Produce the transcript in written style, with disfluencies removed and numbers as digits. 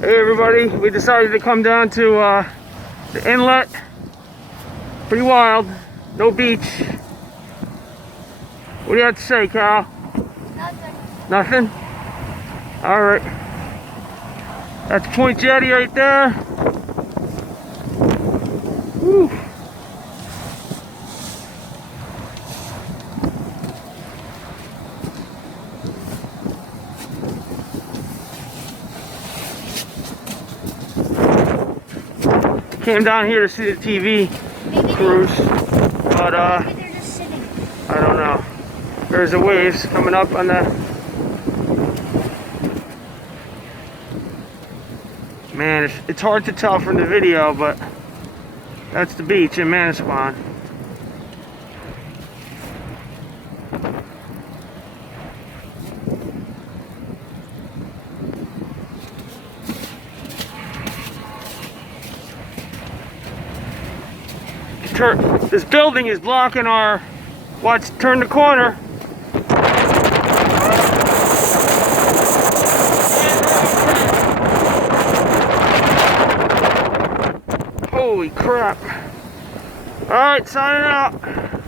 Hey everybody, we decided to come down to the inlet. Pretty wild, no beach. What do you have to say, Cal? Nothing. Nothing? Alright. That's Point Jetty right there. Woo. Came down here to see the TV cruise, but Maybe they're just sitting. I don't know. There's the waves coming up on the... Man, it's hard to tell from the video, but that's the beach in Manasquan. This building is blocking our... Watch, turn the corner. Holy crap. Alright, signing out.